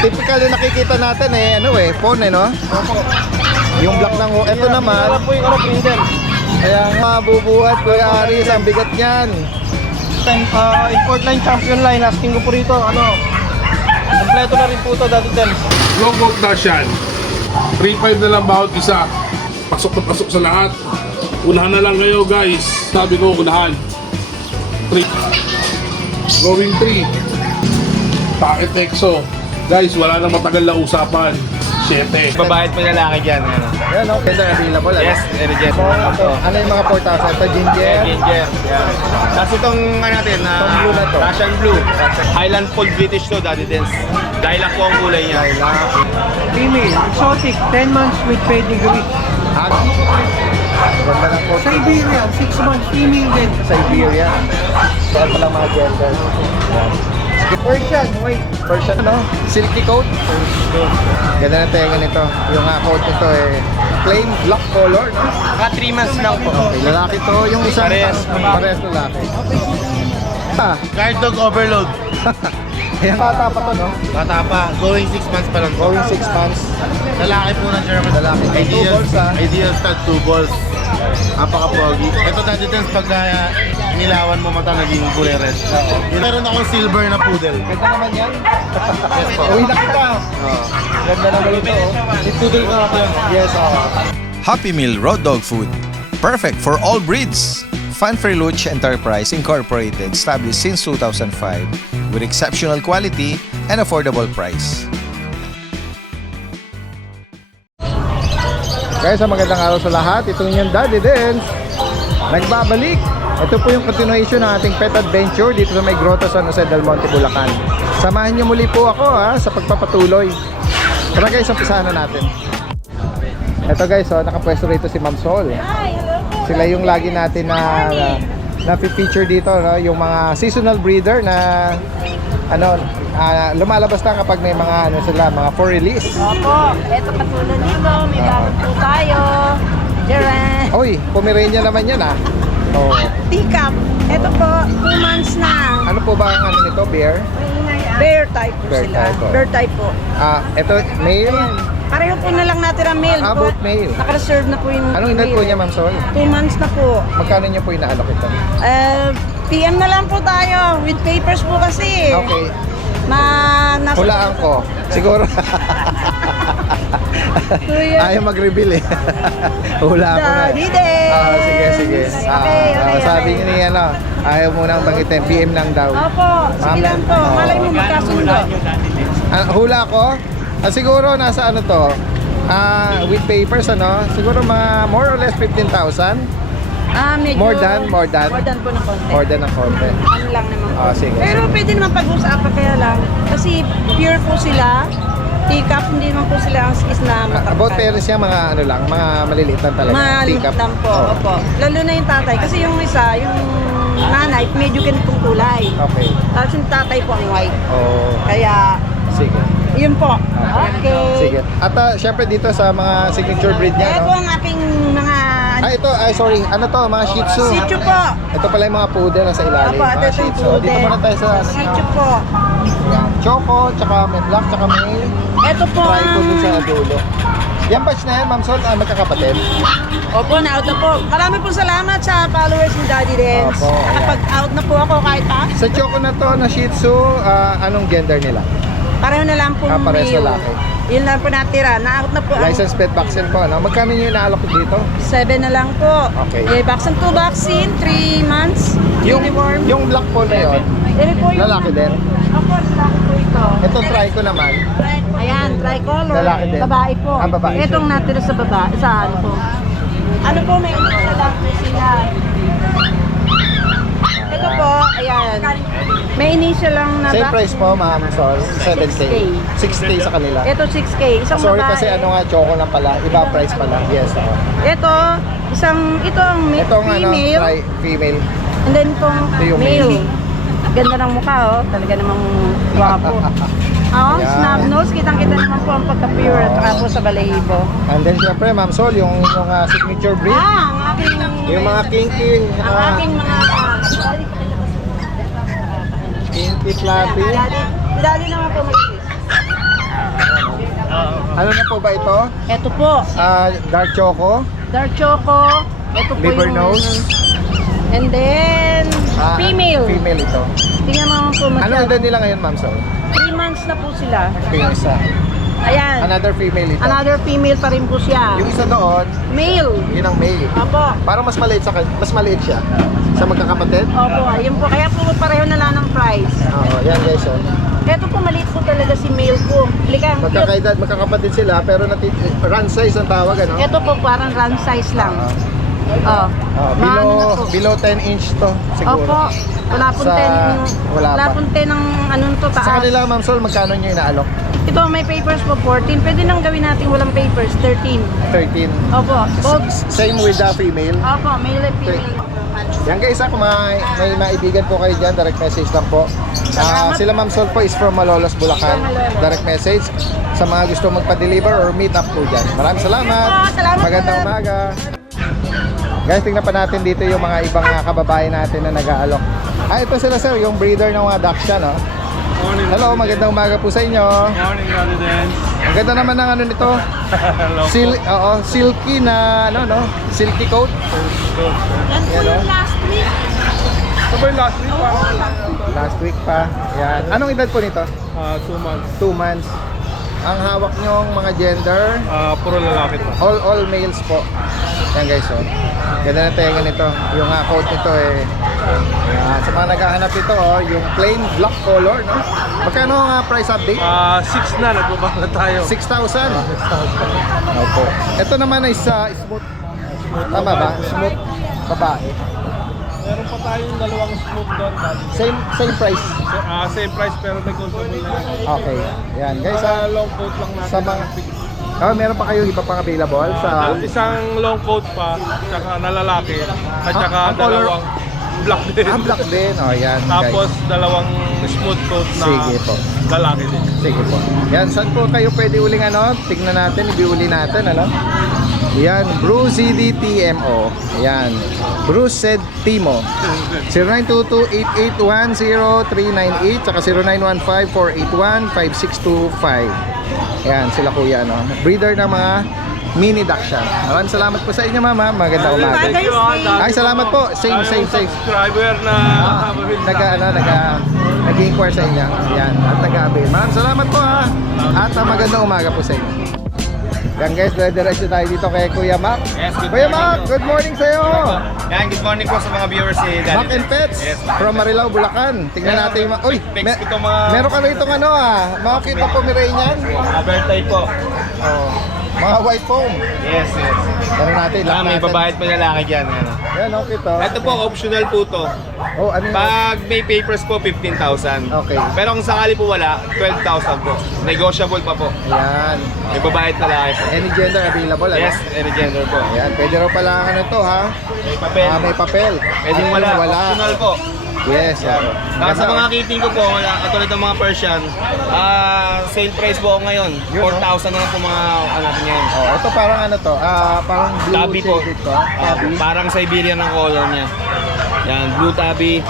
typical yung nakikita natin eh, ano eh, phone eh, no? Opo. Yung black ng, eto naman. Wala po yung brindle. Kaya nga, bubuhat, Kuya Aris, ang bigat niyan. Import line, champion line. Asking ko po rito, ano, kompleto na rin po ito, dati din. Logbook Dacian. 3.5 na lang bawat isa. Pasok na pasok sa lahat. Unahan na lang kayo guys. Sabi ko unahan. 3. Going 3. Paket EXO. Guys, wala nang matagal na usapan. 7. Babayad pa lalaki dyan. Ano. Yan, no? Ganda available, ano? Yes, energy. Ano yung mga 4,000? Ito, ginger. Ginger. Yan. Tapos itong ano natin, Itong blue na to. Russian blue. Highland Fold British to, Daddy Dance. Lilac po ang kulay niya. Female, exotic, 10 months with pedigree. Hag. Ganda ng coat. Siberian, 6 months, female din. Siberia. Saan pala mga gender? Yan. Persian, wait. Persian, no? Silky coat. Ganda na tenga nito. Yung coat nito eh, plain black color, no? 3 months lang po. Okay, lalaki to. Yung isang Parehas. parehas lalaki. Ah, Guard Dog Overload. ayan, bata pa to, no? Bata pa, going 6 months pa lang po. Going 6 months. Lalaki po ng German. Lalaki. May 2 balls, ah. Ideal stud, 2 balls. Napaka-pogi. Ito Daddy Dance, pag nilawan mo mata, naging kulay red. Meron akong silver na poodle. Ganda naman yan. Yes po. Uwi na kita. Ganda naman ito, oh. Si poodle ka ako yan. Yes, oh. Happy Meal Road Dog Food. Perfect for all breeds. Fanfare Luch Enterprise Incorporated, established since 2005 with exceptional quality and affordable price. Guys, magandang araw sa lahat. Ito yung Daddy Dance. Nagbabalik. Ito po yung continuation ng ating pet adventure dito sa may Grotto San Jose del Monte, Bulacan. Samahan niyo muli po ako sa pagpapatuloy. Tara guys, umpisahan na natin. Ito guys, nakapwesto rito si Ma'am Sol. Sila yung lagi natin na feature dito, no? Yung mga seasonal breeder na lumalabas lang kapag may mga sila, mga for release. Opo, eto katulad nito, may bago po tayo. Diyan. Oy, Pomeranian naman yan Oh. Teacup. Eto po, 2 months na. Ano po ba ang nito, bear? Bear type po Bear sila. type po. Bear type po. Ito male. Pareho po na lang natin ang male po. Both male. Naka-reserve na po yung Anong edad po male. niya, Ma'am Sol? 2 months na po. Magkano niyo po inaalok ito? PM na lang po tayo. With papers po kasi. Okay. Nasa Hulaan ko. Siguro. Kuya. Ayaw mag-reveal eh. Hulaan ko na. Daddy Dance. Sige. Okay. Sabi niya ayaw mo nang bangitin. PM lang daw. Opo, sige lang po. Malay mo magkasundo. Hula ko? Siguro nasa with papers siguro mga more or less 15,000. Medyo More than? More than po ng konti. More than ng konti. Ano lang naman po. Sige. Pero pwede naman pag-usapan kaya lang. Kasi pure po sila. Teacup, hindi naman po sila ang is na About matangkad. parents niya, mga lang, mga maliliit lang talaga. Maliit Teacup. lang po. Oh. Opo. Lalo na yung tatay. Kasi yung isa, yung nanay, medyo ganitong kulay. Okay. Tapos yung tatay po ang white. Oh, Kaya, sige. yun po. Okay. Sige. At syempre dito sa mga signature breed niya, Ito ang aking mga Ito, sorry. Ano to? Mga Shih Tzu. Shih Tzu po. Ito pala yung mga poodle nasa ilalim. Opo, ito Mga yung Shih Tzu. poodle. Dito muna tayo sa Shih Tzu po. Yan. Choco, tsaka may black, tsaka may Ito po trico dun sa ang... dulo. Yan batch na yan, Ma'am Sol, magkakapatid. Opo, na-out na po. Marami po salamat sa followers ni Daddy Dance. Opo, Nakapag-out na po ako kahit pa. Sa Choco na to, na Shih Tzu, anong gender nila? Pareho na lang po Parehas male. lalaki. Yun lang po natira. Na-out na po ang License pet vaccine po, no? Magkano nyo inaalok dito? 7 na lang po. Okay. Vaccine, 2 vaccine, 3 months. Uniform. Yung black po na yun, Dili po yung... lalaki din. Opo, lalaki po ito. Ito trico naman. Ayan, tricolor. Lalaki din. Babae po. Babae siya. Itong natira sa babae. Sa ano po. Ano po, may isa lang po sila. Ito po, ayan. May initial lang na Same vaccine. price po, Ma'am Sol, 7K. 6K sa kanila. Ito 6K, isang Sorry babae. kasi Choco lang pala, iba price pala. Yes, ako. Ito, ito ang Itong female. female. And then itong Ito yung male. male. Ganda ng mukha, oh. Talaga namang guwapo. Yan. Snub nose. Kitang-kita naman po ang pagka-pure at saka po sa balahibo. And then syempre, Ma'am Sol, yung signature breed. Ang aking... Yung mga kinky. Ang aking mga... Kinky fluffy. Daddy naman po mag-kiss. Ano na po ba ito? Ito po, Dark Choco. dark choco. Ito po Liver yung... nose. And then, female. Female ito. Tingnan mo po Ano masyado. edad nila ngayon, ma'am? So, 3 months na po sila. yung isa. Ayan. Another female ito. Another female pa rin po siya. Yung isa doon, Male. yun ang male. Opo. Parang mas maliit siya sa magkakapatid. Opo, ayun po. Kaya po pareho na lang ng price. Oo, yan guys. Oh. Ito po maliit po talaga si male po. Halika, cute. Magkakaedad, magkakapatid sila pero run size ang tawag, ano? Ito po parang run size lang. Ah. Oh. Below 10 inch to siguro. Opo. Wala pong Sa- 10. wala pa. pong 10 ng anong to taas. Sa kanila, Ma'am Sol, magkano nyo inaalok? Ito may papers po 14. Pwede nang gawin natin walang papers 13. 13. Opo. Both. Same with the female. Opo, male and female. Yan guys, kung may maibigan po kayo dyan, direct message lang po. Sila Ma'am Sol po is from Malolos, Bulacan. From Malolos. Direct message sa mga gusto magpa-deliver or meet up po dyan. Maraming salamat. Salamat, Magandang sir. umaga. Guys, tingnan pa natin dito yung mga ibang kababayan natin na nag-aalok. Ito sila sir, yung breeder ng mga Dachshund, no? Morning. Hello, magandang umaga po sa inyo. Morning, Residence. Ang ganda naman ng ano nito. Silky na ano no? Silky coat. Yan po yung last week. Sabay last week pa. Last week pa. Yan. Anong edad po nito? 2 months. 2 months. Ang hawak nyong mga gender, Puro lalaki to. all males po. Yan guys, oh. Ganda na tenga nito. Yung coat nito eh. Yan. Sa mga naghahanap nito, oh, yung plain black color, no? Magkano ang price update? 6 na, nagbabaka tayo. 6,000. Opo. Ito naman ay sa smooth. Tama ba? Smooth babae. Meron pa tayong dalawang smooth doon. Same price. Same price pero negotiable na. Okay. Yan guys, Sa long coat lang natin. sa mga meron pa kayo iba pang available sa Isang long coat pa, tsaka na lalaki, at tsaka ang color- dalawang black din. black din. Oh, yan Tapos guys. dalawang smooth coat na Sige po. lalaki din. Sige po. Yan, saan po kayo pwede uling ano? Tingnan natin, ibiuli natin, ano? Yan, Bruce CDTMO. Yan, Bruce said Timo. 0922-881-0398 tsaka 0915-481-5625. Yan, sila kuya, no? Breeder ng mga mini Dachshund. Maraming salamat po sa inyo, mama. Magandang umaga. Thank you. Ay, salamat po. Same. Subscriber na Nag-inquire sa inyo. Yan, at nag-avail. Maraming salamat po ha. At magandang umaga po sa inyo. Yan guys, diretso tayo dito kay Kuya Mac. Yes, good Kuya morning Mac, po. good morning sa iyo. Yan, good morning po sa mga viewers ni Daddy. Mac and Pets Yes, from Marilao, Bulacan. Tingnan Yes, natin yung Uy, pics ko itong mga- meron ka rito ano mga kita Pomeranian. Birthday po. Oh, mga white foam. Yes, yes. Meron natin. May babae at may lalaki dyan. Ano. Yan, okay to. Ito po, optional po to. Oh, ano yun? Pag may papers po, 15,000. Okay. Pero kung sakali po wala, 12,000 po. Negotiable pa po. Yan. May babae at lalaki po. Any gender available, ano? Yes, any gender po. Yan, pwede raw pala ang ano to ha. May papel. May papel. Pwede Ano wala. yung wala. Optional po. Yes, yan. Tapos sa mga kiting ko po, katulad ng mga Persian, sale price po ako ngayon. Yun, 4,000 na lang po mga natin ngayon. Oh, ito parang ano to? Parang blue Tabby po. shaded to. Tabby. Parang Siberian ang color niya. Yan, blue tabby.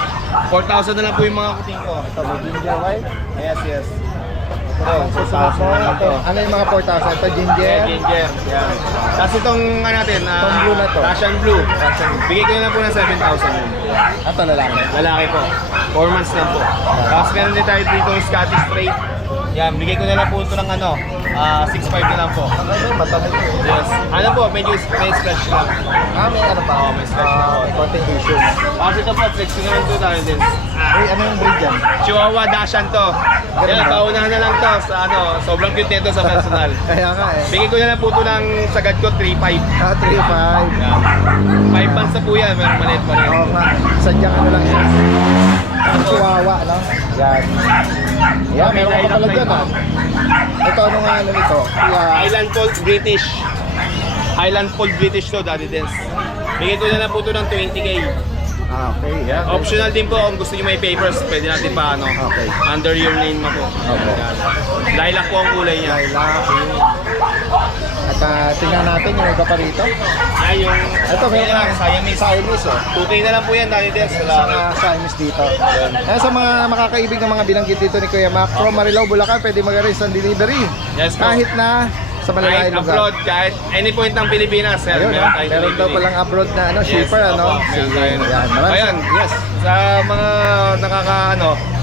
4,000 na lang po yung mga kuting ko. Ito, may ginger white. Yes, yes. Ang susunod mo, ito. Ano yung mga 4,000? Ito, ginger. Yeah, ginger. Yan. Tapos itong ano natin, Itong blue na to. Russian blue. Bigay ko na lang po ng 7,000 yun. Ito, lalaki. Lalaki po. 4 months lang po. Tapos meron din tayo dito yung Scottish Straight. Yan, bigay ko na lang po ito ng 6,500 na lang po. Ano, matamit yun. Yes. Ano po, medyo may stretch lang. May ano pa? Oo, may stretch na po. Konting issue. Tapos ito po, flex ko na lang po tayo din. Ano yung breed yan? Chihuahua Dachshund to. Yan, ba? paunahan na lang to sa sobrang cute nito sa personal. Kaya nga eh. Bigay ko na lang po ito ng sagad ko 3,500. 3,500. Yan. 5 months na po yan, meron maliit pa rin. Oo nga. Sadyang ano lang yan. Ang chihuahua, no? Yan. Yan, meron ka pa pala dyan, ha? Ito, ano nga ano nito? Highland Fold British. Highland Fold British to, Daddy Dance. Bigay ko na lang po ito ng 20k. Okay, yan. Optional din po kung gusto niyo may papers, pwede natin pa Okay. under your name mo po. Okay. Yan. Lilac po ang kulay niya. At tingnan natin yung iba pa rito. Yan yung Ito, meron lang, ka. Siamese. Siamese, oh. 2k na lang po yan, Daddy Dance. Sa mga Siamese dito. Sa mga makakaibig ng mga binanggit dito ni Kuya Mac, from Marilao, Bulacan, pwede mag-arrange ng delivery. Yes po. Kahit na sa malalayong Kahit lugar. abroad, kahit any point ng Pilipinas, sir. Ayun, meron tayong meron daw delivery. palang abroad na ano, Yes, shipper, ano? opo, meron Sige, tayo. yan. Maraming Ayan, yes. Sa mga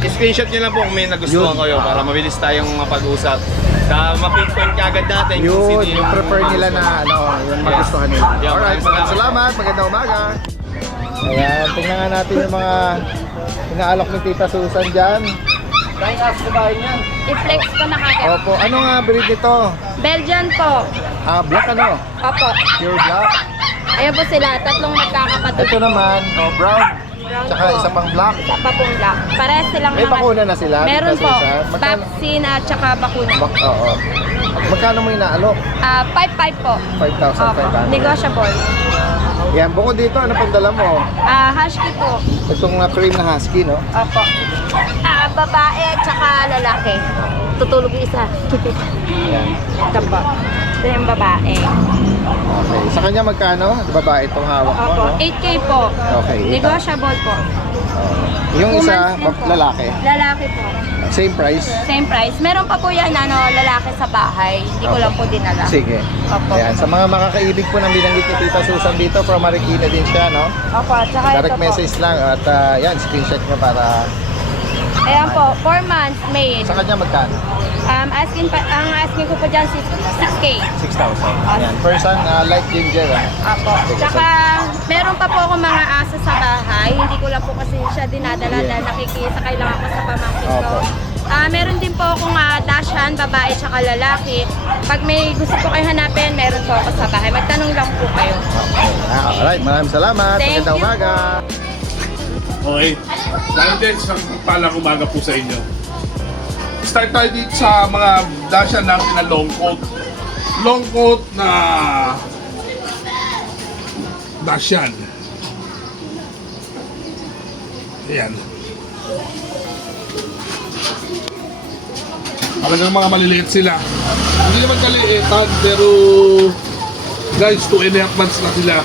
screenshot nyo lang po kung may nagustuhan Yun. kayo para mabilis tayong mapag-usap. Sa ma-pinpoint ka agad natin kung Yun, sino yung prefer nila na ano, yung magustuhan nila. Yeah, Alright, maraming salamat. Magandang umaga. Ayan, tingnan nga natin yung mga inaalok ni Tita Susan dyan. I-flex ko na kagad. Opo, ano nga breed ito? Belgian po. Black ano? Opo. Pure black. Ayan po sila, tatlong magkakapatid. Ito naman, brown. Brown Tsaka po. isa pang black. Isa pa pong black. Parehas silang May bakuna na sila? Meron Tita po. Susan? Magkano? Vaccine at saka bakuna. Oo. Magkano mo inaalok? 5-5 po. 5,500. Negotiable. Yan, bukod dito, ano pang dala mo? Husky po. Itong cream na husky, no? Opo. Babae at saka lalaki. Tutulog yung isa. Yan. Ito po. Ito yung babae. Okay. Sa kanya magkano? Babae itong hawak mo, Opo. no? 8K po. Okay, 8K. Negotiable po. Yung 2 isa, months din po. lalaki. Lalaki po. Same price? Same price. Meron pa po yan, lalaki sa bahay. Hindi ko Opo. lang po dinala. Sige. Opo. Ayan. Sa mga makakaibig po ng binanggit ni Tita Susan dito, from Marikina din siya, no? Opo, at saka Direct ito po. message lang at yan, screenshot nyo para Ayan po, 4 months, male. sa kanya magkano? Ang asking ko po dyan, 6K. 6,000. Ayan. Person, light ginger, Opo. Tsaka, meron pa po ako mga aso sa bahay. Hindi ko lang po kasi siya dinadala dahil nakikisakay lang ako sa pamangkin ko. Opo. Meron din po akong dashan, babae tsaka lalaki. Pag may gusto po kayo hanapin, meron po ako sa bahay. Magtanong lang po kayo. Alright, maraming salamat. Thank Magandang you umaga. Okay. Dahil din sa palang umaga po sa inyo. Start tayo dito sa mga dashan natin na long coat. Long coat na dashan. Ayan. Talagang mga maliliit sila. Hindi naman kaliitan, pero guys, 2.5 months na sila.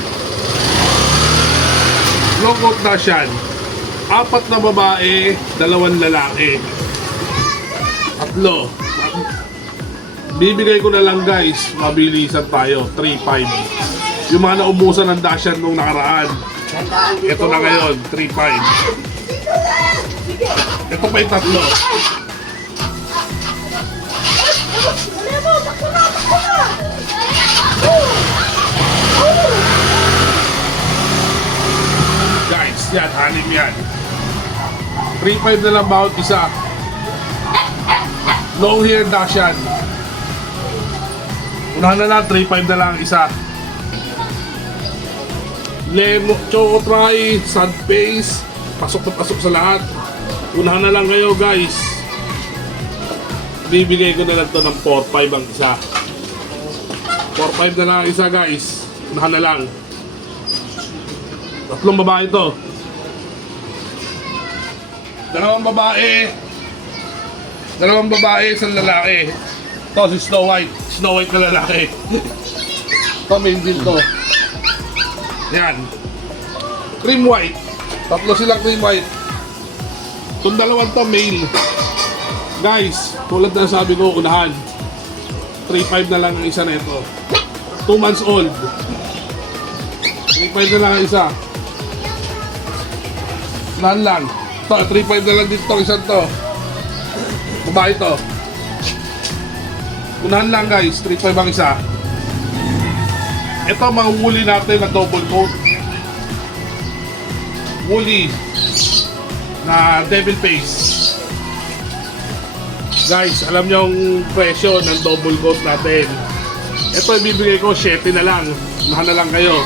Long coat dashan. 4 na babae, 2 lalaki. 3. Bibigay ko na lang guys, mabilisan tayo, 3.5. Yung mga naubusan ng dashan nung nakaraan. Ito na ngayon, 3.5. Ito pa yung 3. Guys, yan, anim yan. 3.5 na lang bawat isa. Long hair dashan. Unahan na lang, 3.5 na lang isa. Lemon, choco try, sun face. Pasok na pasok sa lahat. Unahan na lang kayo guys. Bibigay ko na lang to ng 4.5 ang isa. 4.5 na lang ang isa guys. Unahan na lang. 3 babae to. 2 babae. 2 babae, 1 lalaki. Ito si Snow White. Snow White na lalaki. Ito male din to. Yan. Cream white. 3 silang cream white. Itong 2 to male. Guys, tulad na sabi ko, unahan. 3.5 na lang ang isa na ito. 2 months old. 3.5 na lang ang isa. Unahan lang. Ito, 3.5 na lang dito ang isang to. Babae to. Unahan lang guys, 3.5 ang isa. Ito mga woolly natin na double coat. Woolly na devil face. Guys, alam niyo ang presyo ng double coat natin. Ito ibibigay ko 7 na lang. Unahan na lang kayo.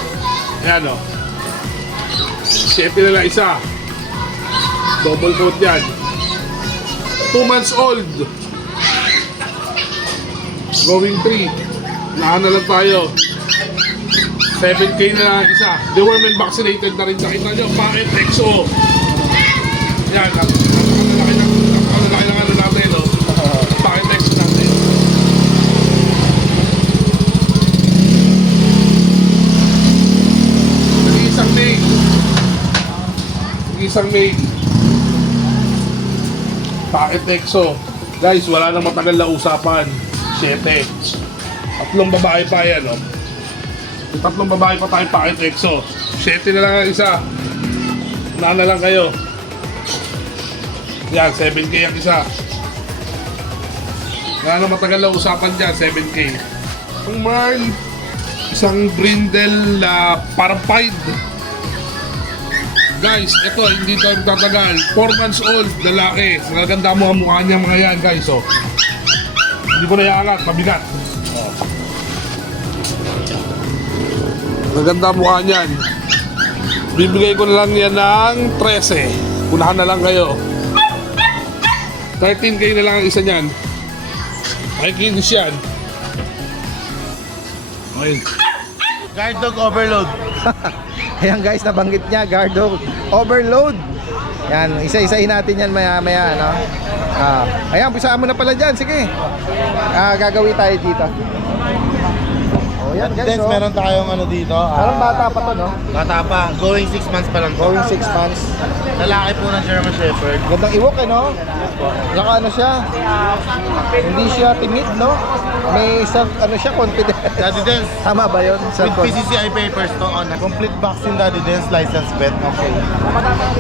Ayan o. 7 na lang isa. Double coat yan. 2 months old. Going 3. Unahan na lang tayo. 7K na lang isa. Deworm and vaccinated na rin. Nakita nyo, bakit XO? Yan, napakalaki ng ano natin, no? Bakit XO natin? Nag-iisang mail. Nag-iisang mail. Bakit EXO? Guys, wala nang matagal na usapan. 7. Tatlong babae pa yan, oh. Yung tatlong babae pa tayong packet exo. 7 na lang ang isa. Unahan na lang kayo. Yan, 7K ang isa. Wala na matagal lang usapan dyan, 7K. Ang Marl, isang brindle na parang pied. Guys, ito, hindi tayo tatagal. 4 months old, lalaki. Magaganda mo ang mukha niya mga yan, guys, oh. Hindi ko na iangat, mabigat. Maganda ang mukha niyan. Bibigay ko na lang yan ng 13. Unahan na lang kayo. 13K na lang ang isa niyan. Ay, kinis yan. Okay. Guard dog overload. Ayan guys, nabanggit niya, guard dog overload. Yan, isa-isahin natin yan maya-maya, no? Ayan, pisaan mo na pala dyan, sige. Gagawin tayo dito. Oh, yan guys, Then, oh. meron tayong ano dito. Parang bata pa to, no? Bata pa. Going 6 months pa lang po. Going 6 months. Lalaki po ng German Shepherd. Gandang iwok, eh, no? Saka ano siya, hindi siya timid, no? May self, ano siya, confident. Daddy Dens, Tama ba yun? with Self-confident. PCCI papers to on. Complete vaccine Daddy Dens, license vet. Okay.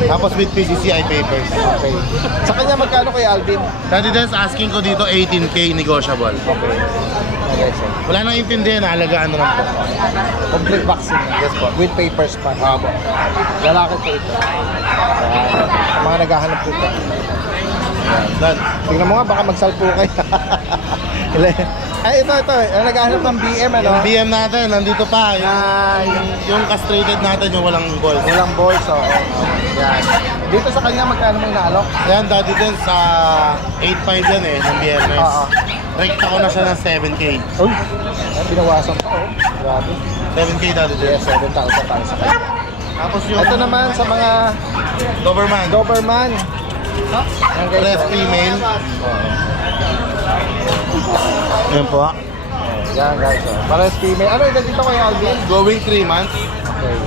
Tapos with PCCI papers. Okay. Sa kanya, magkano kay Alvin? Daddy Dens, asking ko dito 18K negotiable. Okay. Okay, so, Wala nang intindihan, halagaan na lang po. complete vaccine. Yes po. With papers pa. Opo. Lalaki po ito. Ayan. Sa mga naghahanap po ito. Done. Tingnan mo nga, baka magsalpo kayo. Ay, ito. Naghahanap ng BM, ano? Yung BM natin, nandito pa. Yung castrated natin, yung walang balls. Walang balls, so. Yan. Dito sa kanya, magkano mo inaalok? Yan, Daddy Dens, sa 8.5 yan eh, ng BMS. Oo. Rekta ko na siya ng 7K. Uy, ay, binawasan pa, oh. Grabe. 7K Daddy Yes, Dens. 7,000 tayo sa kanya. Tapos yung Ito naman sa mga Doberman. Doberman. Yan guys, Rest oh. female. Yan po. Yan guys, oh. Pares female. Ano yung dito kay Alvin? Going 3 months. Okay.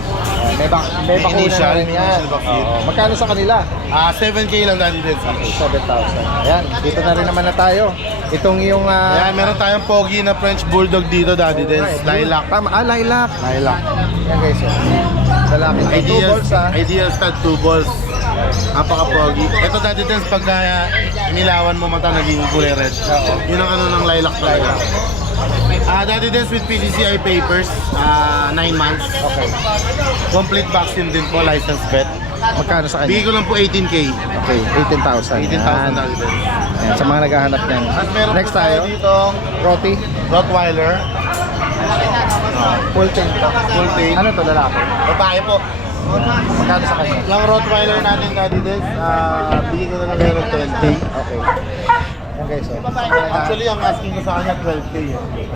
May bakuna Initial, na rin yan. initial vaccine. Oo. Magkano sa kanila? 7K lang Daddy Dens. 7,000. Ayan, dito na rin naman na tayo. Itong yung... Yan, meron tayong pogi na French Bulldog dito Daddy Dens. Lilac. Tama, lilac. Lilac. Yan guys, oh. Lalaki. May 2 Ideal, balls, ah. ideal stud 2 balls. Napaka-pogi. Ito Daddy Dens, pagka nilawan mo mata naging kulay red. Yun ang ano ng lilac talaga. Daddy Dens with PCCI papers, 9 months. Okay. Complete vaccine din po, license vet. Magkano sa Bigay kanya? ko lang po 18K. Okay, 18,000. 18,000 Daddy Dens. Ayan, sa mga naghahanap niyan. At meron Next po tayo tayo, dito, Roti. Rottweiler. Full tail to. Full tail. Ano to, lalaki? Babae po. Magkano sa kanya? Yung Rottweiler natin Daddy Dens, bigay ko na lang meron 10K. Okay. Yan guys, oh. Actually, ang asking ko sa kanya 12K.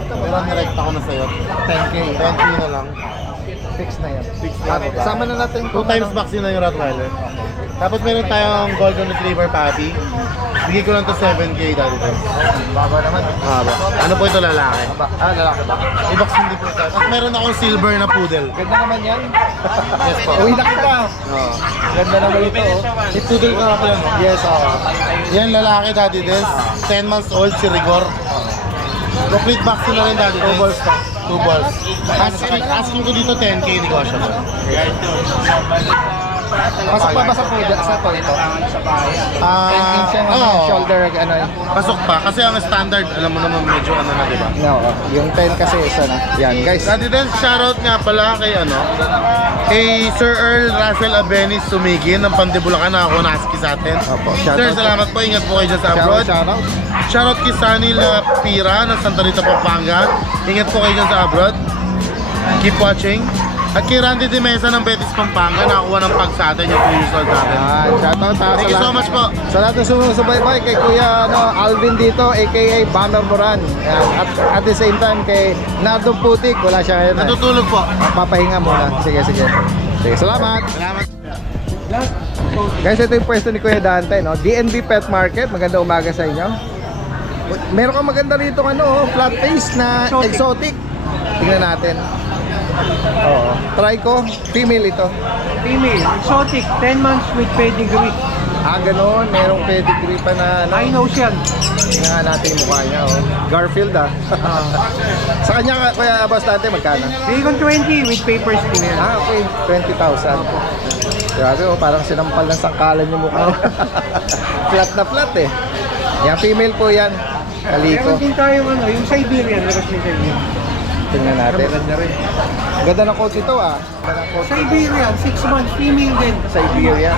Pero nirekta ko na sa'yo. 10K. 10K na lang. Fix na yan. Fix na. Kasama na natin 2 times vaccine na yung Rottweiler. Tapos meron tayong Golden Retriever Puppy. Bigay ko lang to 7K Daddy Dens. Baba naman. Ano po ito lalaki? Lalaki ba? I-vaccine din po ito. Tapos meron akong silver na poodle. Ganda naman yan. Yes po. Uwi na kita. Oo. Ganda naman ito, oh. Si poodle ko na po yan. Yes, oo. Yan lalaki Daddy Dens. 10 months old si Rigor. Complete vaccine na rin Daddy Dens. 2 balls to. 2 balls. Asking ko dito 10K negotiable. Pasok pa ba sa puja? Sa to ito? 10 inch yung ano, oo. shoulder, ano yun? Pasok pa. Kasi ang standard, alam mo naman medyo ano na, di ba? No, yung 10 kasi isa na. Yan, guys. Daddy Dens, shoutout nga pala kay kay Sir Earl Russell Abenis Sumigin ng Pandibulacan na ako naski sa atin. Opo, Sir, shoutout. salamat po. Ingat po kayo dyan sa abroad. Shoutout. Shoutout kay Sunny Pira ng Santa Rita, Pampanga. Ingat po kayo dyan sa abroad. Keep watching. At kay Randy De Mesa ng Betis, Pampanga, nakakuha ng pag sa atin yung 2 years old natin. Yan, shoutout ha. Thank you so much po. Sa lahat ng sumusubaybay kay Kuya Alvin dito, aka Banner Moran. Yan. At the same time kay Nardo Putik, wala siya ngayon. Natutulog po. Papahinga muna. Sige, sige. Sige, salamat. Salamat. Guys, ito yung pwesto ni Kuya Dante, no? DNB Pet Market. Magandang umaga sa inyo. Meron kang maganda rito flat face na exotic. Tingnan natin. Oo. Try ko. Female ito. Female, exotic, 10 months with pedigree. Ganun. Merong pedigree pa na ano. I know yan. Tingnan natin yung mukha niya, oh. Garfield, ah. Sa kanya, Kuya Boss Dante, magkano? Bigay kong 20 with papers po yan. Okay. 20,000. Grabe, oh. Parang sinampal ng sangkalan yung mukha. Flat na flat, eh. Yan, female po yan. Kaliko. Meron din tayong ano, yung Siberian, labas ni Siberian. Tingnan natin. Maganda rin. Ang ganda ng coat ito, ah. Ganda ng coat. Siberian, 6 months, female din. Siberia.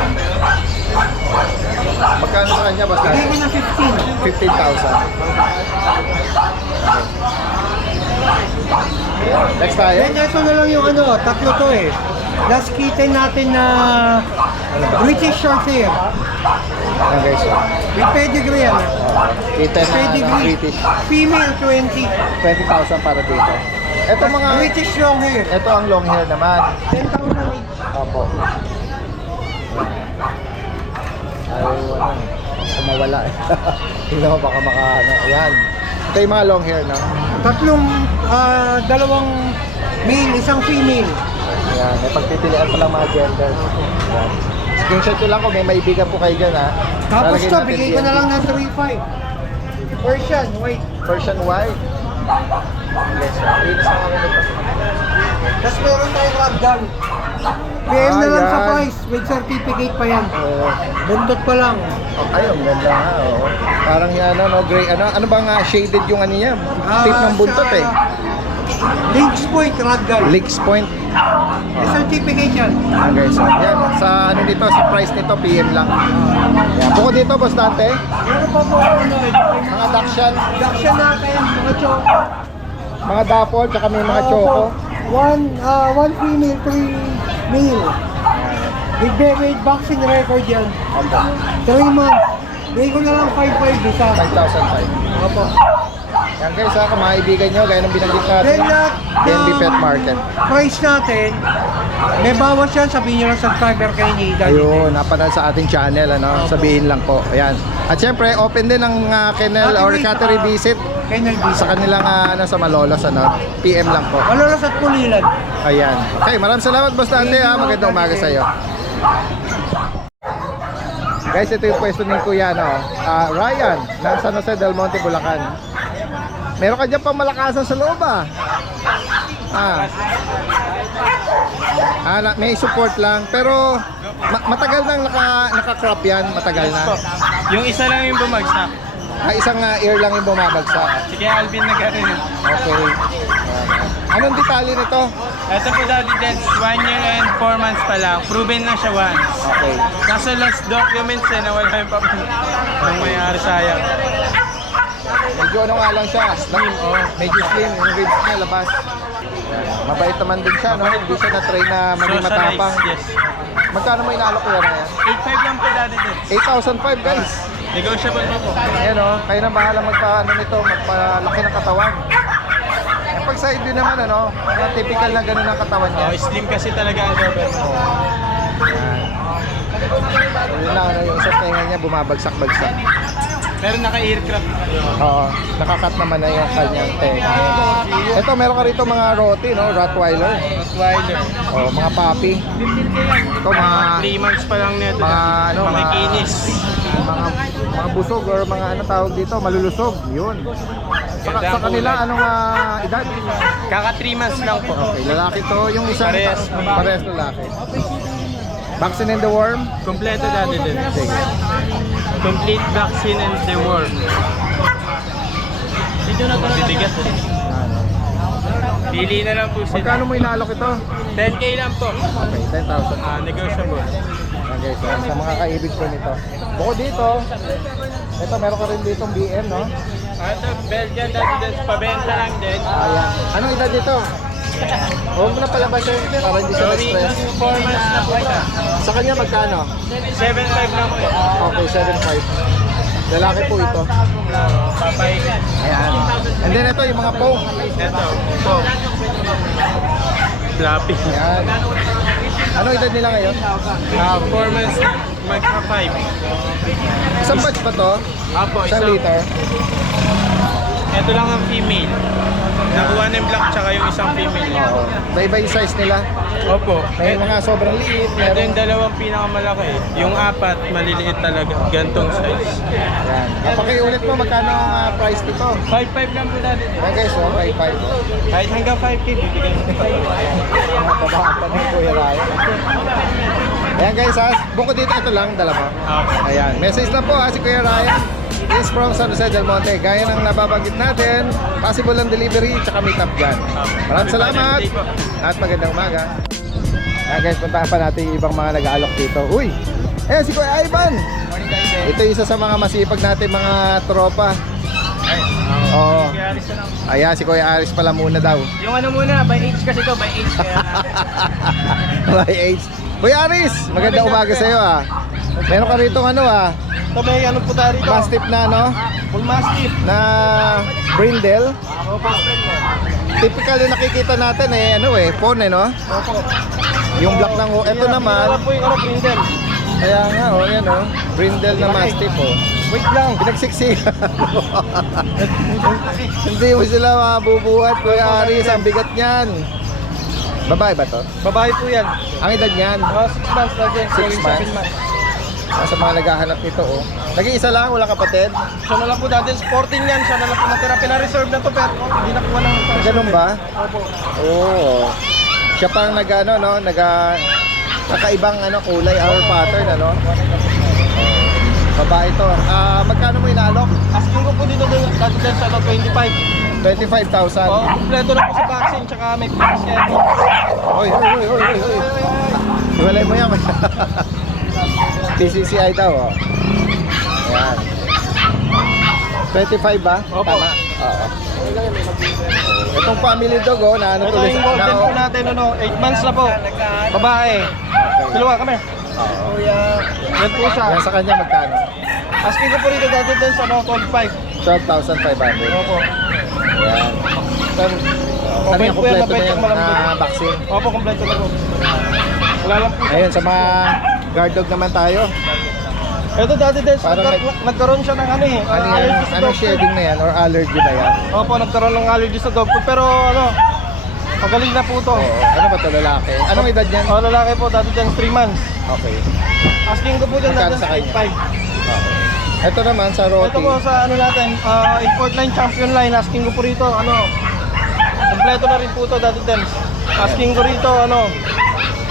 Magkano sa kanya, Boss Bigay Dante? ko ng 15. 15,000. Next tayo. Then ito na lang yung ano, tatlo to eh. Last kitten natin na British short hair. Ayan guys, oh. With pedigree yan. Kita na Pedigree. British. Female 20. 20,000 para dito. Ito mga, British long hair. ito ang long hair naman. 10,000 each. Opo. Ay, ano, kumawala eh. Hindi mo baka ano. Ayan. Ito yung mga long hair, no? Tatlong, dalawang male, isang female. Ayan, may pagpipilian pa lang mga gender. Ayan. Screenshot ko lang kung may maibigan po kayo dyan, ha? Tapos Lalagay to, natin bigay ko yan. na lang ng 3.5. Persian, white. Persian white. Yes, sir. Linis na kami nito. Tapos meron tayong ragdoll. PM na lang sa Ayan. price, with certificate pa yan. Oo. Buntot pa lang. Ay, ang ganda nga, oh. Parang yan, ano, gray, ano bang shaded yung ano niya? Tip ng buntot, eh. Lynx Point, ragdoll. Leaks Point. May certificate yan. Guys, so, yan. Sa ano nito, sa price nito, PM lang. Yan. Bukod dito, Boss Dante, Meron pa po ano, mga Dachshund, Dakshan natin, mga choco. mga Dapol, tsaka may mga Choco. One female, 3 male. With vaccine record yan. Opo. 3 months. Bigay ko na lang 5.5 isa. 5,005. Opo. Yan guys, ha, kung makaibigan nyo, gaya ng binanggit natin, Then DNB Pet Market. price natin, may bawas yan, sabihin nyo lang subscriber kayo ni Daddy. Ayun, napanood sa ating channel, ano, sabihin lang po. Ayan. At syempre, open din ang kennel or cattery visit Kay Nalbisa. sa kanilang ano, sa Malolos, ano, PM lang po. Malolos at Pulilan. Ayan. Okay, maraming salamat, Boss Dante, ha. Magandang umaga sa iyo. Guys, ito yung pwesto ni Kuya, no? Ryan, ng San Jose del Monte, Bulacan. Meron ka dyan pang malakasan sa loob, ah. May support lang, pero matagal nang naka-crop yan, matagal na. Yung isa lang yung bumagsak. Isang ear lang yung bumabagsak. Sige, Alvin na garin. Okay. Anong detalye nito? Ito po Daddy Dance, 1 year and 4 months pa lang. Proven na siya once. Okay. Nasa last documents na wala yung papel. Nung mayari sayang. Medyo ano nga lang siya, slim, oh. Medyo slim, yung ribs niya labas. Mabait naman din siya, no? Hindi siya na-train na maging matapang. Yes. Magkano may inalok ko yan na yan? 8.5 lang po Daddy Dance. 8,005 guys. Negotiable pa po. Ayan o, kayo na bahala magpa-ano nito, magpalaki ng katawan. Pag side view naman ano, mga typical na ganun ang katawan niya. Oh, slim kasi talaga ang gawin. Yun lang, ano, yung sa tenga niya bumabagsak-bagsak. Pero naka-aircraft. Oo, nakakat naman na yung kanyang tenga. Ito, meron ka rito mga roti, no? Rottweiler. Rottweiler. O, mga puppy. Ito, mga 3 months pa lang nito. mga ano, mga kinis. mga busog or mga ano tawag dito, malulusog. Yun. Sa kanila, anong edad? Kaka 3 months lang po. Okay, lalaki to. Yung isang Parehas. lalaki. Vaccine and the worm. Kompleto Daddy Dance. Complete vaccine and the worm. Dito na ito. Bibigat. Pili na lang po sila. Magkano mo inaalok ito? 10K lang po. Okay, 10,000. Negotiable. Okay, so sa mga kaibig ko nito. Bukod dito, ito meron ka rin ditong BM, no? Ito, Belgian Daddy Dance. Pabenta lang din. Ayan. Anong edad dito? Huwag mo na palabasin para hindi siya Sorry, ma-stress. 4 months na po ito. Sa kanya magkano? 7.5 lang po. Okay, 7,500. Lalaki po ito. Papay. Ayan. And then ito, yung mga pong. Ito. Po. Fluffy. Ayan. Ano edad nila ngayon? 4 months. Magka 5. Isang batch ba to? Apo, Isang liter? Ito lang ang female. Nakuha na yung black tsaka yung isang female. Oo. Iba-iba yung size nila. Opo. May mga sobrang liit. Ito yung Meron. dalawang pinakamalaki. Yung apat, maliliit talaga. Gantong size. Yan. Pakiulit mo, magkano ang price nito? 5.5 lang po natin. Ayan guys, oh, 5.5. Kahit hanggang 5K, bibigyan ko. Mababaan pa ng Kuya Ryan. Ayan guys, ha, bukod dito, ito lang, dala mo. Ayan, message lang po ha, si Kuya Ryan. Is from San Jose del Monte. Gaya ng nababanggit natin, possible ang delivery, tsaka meet up dyan. Maraming salamat at magandang umaga. Ayan guys, puntahan pa natin yung ibang mga nag-aalok dito. Uy! Ayan si Kuya Ivan! Ito yung isa sa mga masipag natin mga tropa. Oo. Ayan, si Kuya Aris pala muna daw. Yung ano muna, by age kasi to, by age. Kaya By age. Kuya Aris, magandang umaga sa'yo ah. Meron ka rito ano ah, ito may ano po tayo rito. Mastiff na ano, Full Mastiff. na brindle. Typical yung nakikita natin eh, ano eh, phone eh no? Opo. Yung black ng, ito naman, Pinala po yung ano, brindle. kaya nga oh, yan oh, brindle na Mastiff oh. Wait lang. Pinagsiksikan. Hindi mo sila mabubuhat, Kuya Aris, ang bigat niyan. Babae ba to? Babae po yan. Ang edad niyan, 6 months lagi. 6 months. Sa mga naghahanap nito oh. Nag-iisa lang, wala kapatid. Siya na lang po dati, sporting yan. Siya na lang po natira. Pina-reserve na to pero hindi nakuha ng Ganun ba? Opo. Oo. Siya pang nag-ano no, kakaibang ano kulay or pattern ano. Babae to. Magkano mo inaalok? Asking ko po dito dati din sa 25. 25,000. Oh, kompleto na po sa vaccine tsaka may fix kaya po. Oy. Iwalay mo yan. PCCI daw oh. Ayan. 25 ba? Opo. Tama. Oo. Itong family dog oh, na ano Ito tuloy yung golden po natin, 8 months na po. Babae. Dalawa kami. Yan po siya. Yan sa kanya magkano? Asking ko po rito dati din sa 12.5. 12,500. Opo. Ayan. Ano yung po yan, kompleto na mabait yan yung malambot. na vaccine? Opo, kompleto na po. Wala lang po. Ayun, sa mga guard dog naman tayo. Ito dati din, Parang nagkaroon siya ng ano eh. Ano yan? allergy sa Anong dog food. shedding na yan or allergy ba yan? Opo, nagkaroon ng allergy sa dog food. Pero ano, magaling na po to. Oo. Ano ba ito, lalaki? Anong edad niyan? Oh, lalaki po, dati din 3 months. Okay. Asking ko po dyan Magkano dati sa kanya? 8.5. Ito naman sa Ito roti. po sa ano natin, import line, champion line. Asking ko po rito, ano, kompleto na rin po to dati din. Asking ko rito, ano,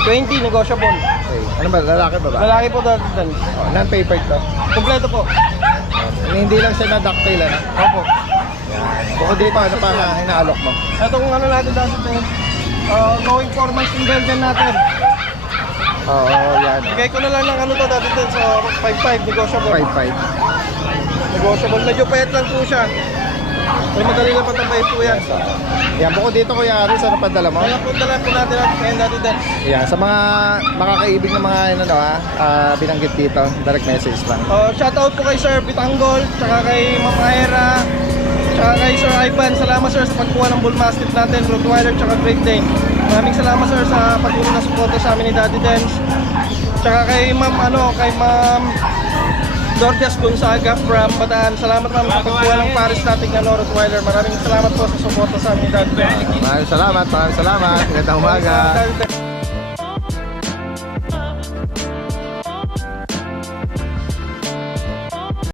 20 negotiable. Okay. Ano ba, lalaki ba ba? Lalaki po dati din. Oh, non-papered to. Kompleto po. Hindi lang siya na ducktail, ano? Opo. Bukod dito, ano pa nga inaalok mo? Itong ano natin dati din, going 4 months in Belgium natin. Oo, yan. Bigay ko na lang ng ano to dati din sa 5.5 negotiable. 5.5. Negotiable. Medyo payat lang po siya. Pero madali lang patambay po yan. Yan, bukod dito Kuya Aris, ano pa dala mo? Kaya po dala po natin ngayon dati din. Yan, sa mga makakaibig ng mga ano, binanggit dito, direct message lang. Shoutout po kay Sir Bitanggol, tsaka kay Ma'am Aira, tsaka kay Sir Ivan. Salamat sir sa pagkuha ng Bull Mastiff natin, Rottweiler, tsaka Great Dane. Maraming salamat sir sa pagkuha ng suporta sa amin ni Daddy Dens. Tsaka kay Ma'am Dorjas Gonzaga from Bataan. Salamat ma'am sa pagkuha ng Paris natin na Rottweiler. Maraming salamat po sa suporta sa amin ni Daddy Dens. Maraming salamat. Magandang umaga. Daddy Dens.